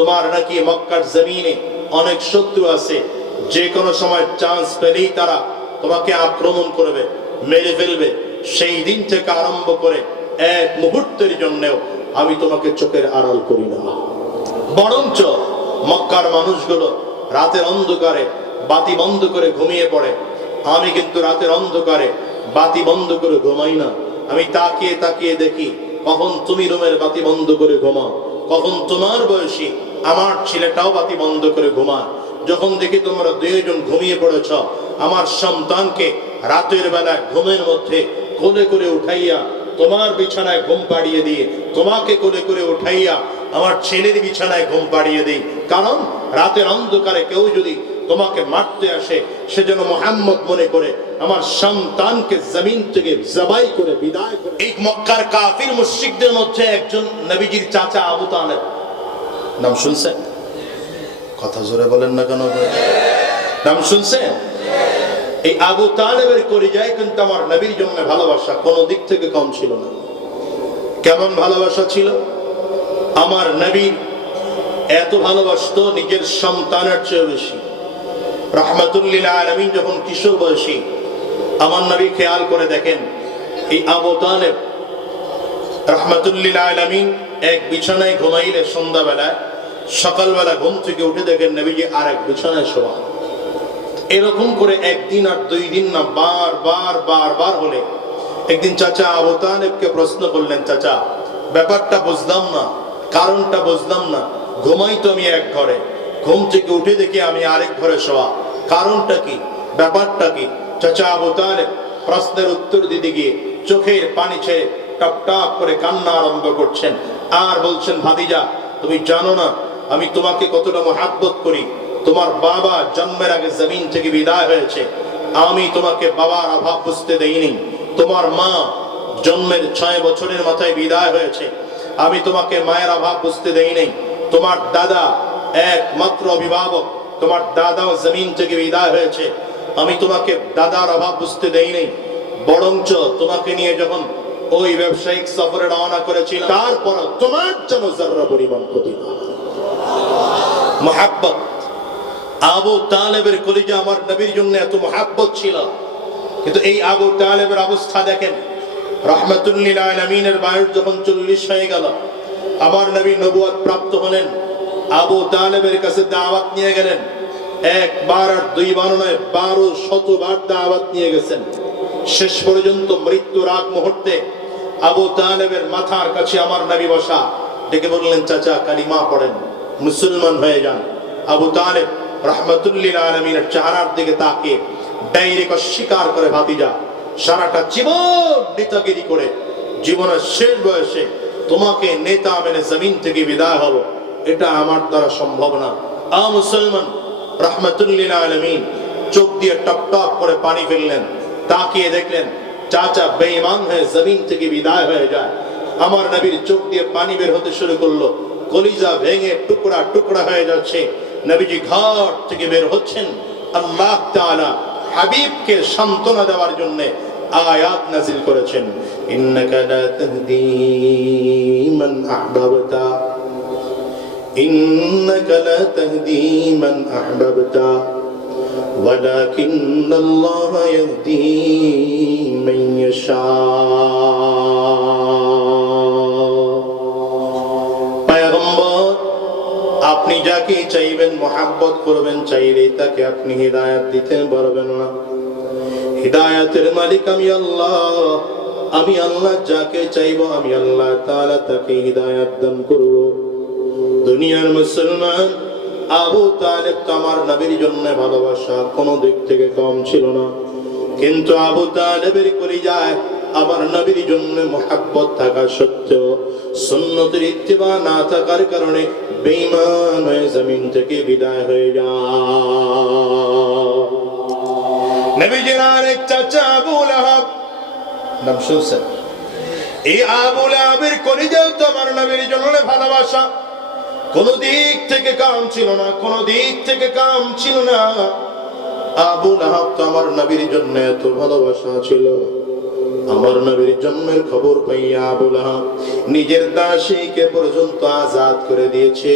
তোমার নাকি মক্কার জমিনে অনেক শত্রু আছে, যে কোনো সময় চান্স পেলেই তারা তোমাকে আক্রমণ করবে, মেরে ফেলবে। সেই দিন থেকে আরম্ভ করে এক মুহূর্তের জন্যও আমি তোমাকে চোখের আড়াল করি না। বরঞ্চ মক্কার মানুষগুলো রাতের অন্ধকারে বাতি বন্ধ করে ঘুমিয়ে পড়ে, আমি কিন্তু রাতের অন্ধকারে বাতি বন্ধ করে ঘুমাই না। আমি তাকিয়ে তাকিয়ে দেখি কখন তুমি রুমের বাতি বন্ধ করে ঘুমাও, কখন তোমার বয়সী আমার ছেলেটাও বাতি বন্ধ করে ঘুমায়। যখন দেখি তোমরা দুইজন ঘুমিয়ে পড়েছ, আমার সন্তানকে রাতের বেলা ঘুমের মধ্যে কোলে করে উঠাইয়া তোমার বিছানায় ঘুম পাড়িয়ে দিয়ে, তোমাকে কোলে করে উঠাইয়া আমার ছেলের বিছানায় ঘুম পাড়িয়ে দিই। কারণ রাতের অন্ধকারে কেউ যদি তোমাকে মারতে আসে, সে যেন মুহাম্মদ মনে করে আমার সন্তানকে জমিন থেকে জবাই করে বিদায় করে। এই মক্কার কাফির মুশরিকদের মধ্যে একজন নবীজির চাচা আবু তালেব, নাম শুনছেন? কথা জোরে বলেন না কেন? নাম শুনছেন? এই আবু তালেবের কলিজায় কিন্তু আমার নবীর জন্য ভালোবাসা কোনো দিক থেকে কম ছিল না। কেমন ভালোবাসা ছিল? আমার নবী এত ভালোবাসতো নিজের সন্তানের চেয়ে বেশি। রাহমাতুল লিল আলামিন যখন কিশোর বয়সী, আমার নবী খেয়াল করে দেখেন এই আবু তালেব রাহমাতুল লিল আলামিন এক বিছানায় ঘুমাইলে সন্ধ্যাবেলায়, সকালবেলা ঘুম থেকে উঠে দেখেন নবীজি আর এক বিছানায় শোয়া। এরকম করে একদিন আর দুই দিন না, বারবার হলে একদিন চাচা আবু তালেবকে প্রশ্ন করলেন, চাচা ব্যাপারটা বুঝলাম না, কারণটা বুঝলাম না, ঘুমাই তো আমি এক ঘরে, ঘুম থেকে উঠে দেখি আমি আরেক ঘরে শোয়া, কারণটা কি, ব্যাপারটা কি? চাচা আবু তালেব প্রশ্নের উত্তর দিতে গিয়ে চোখের পানি ছেড়ে টপ টপ করে কান্না আরম্ভ করছেন আর বলছেন, ভাতিজা তুমি জানো না আমি তোমাকে কতটা মহাব্বত করি। তোমার বাবা জন্মের আগে জমিন থেকে বিদায় হয়েছে, আমি তোমাকে বাবার অভাব বুঝতে দেইনি। তোমার মা জন্মের 6 বছরের মাথায় বিদায় হয়েছে, আমি তোমাকে মায়ের অভাব বুঝতে দেইনি। তোমার দাদা একমাত্র অভিভাবক, তোমার দাদাও জমিন থেকে বিদায় হয়েছে, আমি তোমাকে দাদার অভাব বুঝতে দেইনি। বরঞ্চ তোমাকে নিয়ে যখন ওই ব্যবসায়িক সফরে রওনা করেছিল, তারপর তোমার জন্য যারা পরিমাণ ক্ষতি না। মহাব্বত আবু তালেবের কলিজা আমার নবীর জন্য এত মহাব্বত ছিল। কিন্তু এই আবু তালেবের অবস্থা দেখেন, রাহমাতুল লিল আলামিনের বয়স যখন 40 হয়ে গেল, আমার নবী নবুয়ত প্রাপ্ত হলেন, আবু তালেবের কাছে দাওয়াত নিয়ে গেলেন। একবার আর দুইবার নয়, 1200 বার দাওয়াত নিয়ে গেছেন। শেষ পর্যন্ত মৃত্যুর আগ মুহূর্তে আবু তালেবের মাথার কাছে আমার নবী বসা, ডেকে বললেন, চাচা কালিমা পড়েন, মুসলমান হয়ে যান। আবু তালেব রাহমাতুল লিল আলামিনের চেহারার দিকে তাকিয়ে ডাইরেক্ট অস্বীকার করে, ভাতিজা সারাটা জীবন নেতাগিরি করে জীবনের শেষ বয়সে তোমাকে নেতা মেনে জমিন থেকে বিদায় হব, এটা আমার দ্বারা সম্ভব না। মুসলমান রাহমাতুল লিল আলামিন চোখ দিয়ে টপ টপ করে পানি ফেললেন, তাকিয়ে দেখলেন চাচা বেঈমান হয়ে জমিন থেকে বিদায় হয়ে যায়। আমার নবীর চোখ দিয়ে পানি বের হতে শুরু করলো, কলিজা ভেঙে টুকরা টুকরা হয়ে যাচ্ছে। নবীজি ঘর থেকে বের হচ্ছেন, আল্লাহ তাআলা হাবিবকে সান্ত্বনা দেওয়ার জন্য আয়াত নাযিল করেছেন, ইন্নাকা লা তাহদি মান আহবাবতা, ইন্নাকা লা তাহদি মান আহবাবতা ওয়ালাকিন্নাল্লাহ ইয়াহদি মান ইয়াশা। আপনি যাকে চাইবেন মহাব্বত করবেন, চাইলে তাকে আপনি হিদায়াত দিতে পারবেন না। হিদায়াতের মালিক আমি আল্লাহ, আমি আল্লাহ যাকে চাইবো আমি আল্লাহ তাআলা তাকে হিদায়াত দান করব। দুনিয়ার মুসলমান, আবু তালেব তো আমার নবীর জন্য ভালোবাসা কোনো দিক থেকে কম ছিল না, কিন্তু আবু তালেবের কলিজায় আমার নবীর জন্য মহাব্বত থাকা সত্ত্বেও সুন্নতের ইত্তিবা না থাকার কারণে বেঈমান হয়ে জমিন থেকে বিদায় হয়ে যায়। নবীজির আরেক চাচা আবু লাহাব, নাম শুনছেন? এই আবু লাহাবের কলিজাও তো আমার নবীর জন্য ভালোবাসা কোন দিক থেকে কাম ছিল না, কোন দিক থেকে কাম ছিল না। আবু লাহাব তো আমার নবীর জন্য এত ভালোবাসা ছিল, আমার নবীর জন্মের খবর পাইয়া আবু লাহাব নিজের দাসীকে পর্যন্ত আজাদ করে দিয়েছে।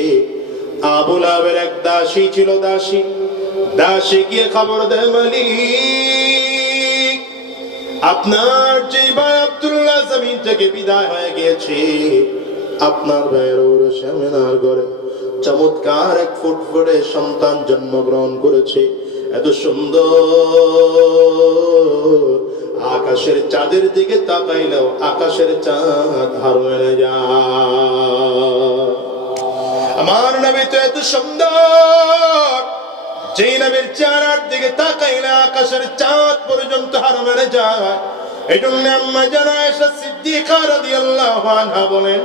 আবু লাহাবের এক দাসী ছিল, দাসী গিয়ে খবর দেয়, মালিক, আপনার যে ভাই আব্দুল্লাহ জমিন থেকে বিদায় হয়ে গিয়েছে, আপনার ভাইয়ের ঔরসে আমেনার ঘরে চমৎকার এক ফুটফুটে সন্তান জন্মগ্রহণ করেছে। এত সুন্দর, আকাশের চাঁদের দিকে তাকাইলেও আকাশের চাঁদ হার মেনে যায়। আমার নবী তো এত সুন্দর, যে নবীর চেহারার দিকে তাকাইলে আকাশের চাঁদ পর্যন্ত হার মেনে যায়। এই জন্য আম্মা জানা আয়েশা সিদ্দিকা রাদিয়াল্লাহু আনহা বলেন,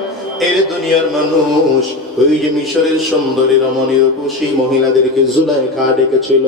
এর দুনিয়ার মানুষ ওই যে মিশরের সুন্দরী রমণী রূপসী মহিলাদেরকে জুলাইখা ডেকেছিল।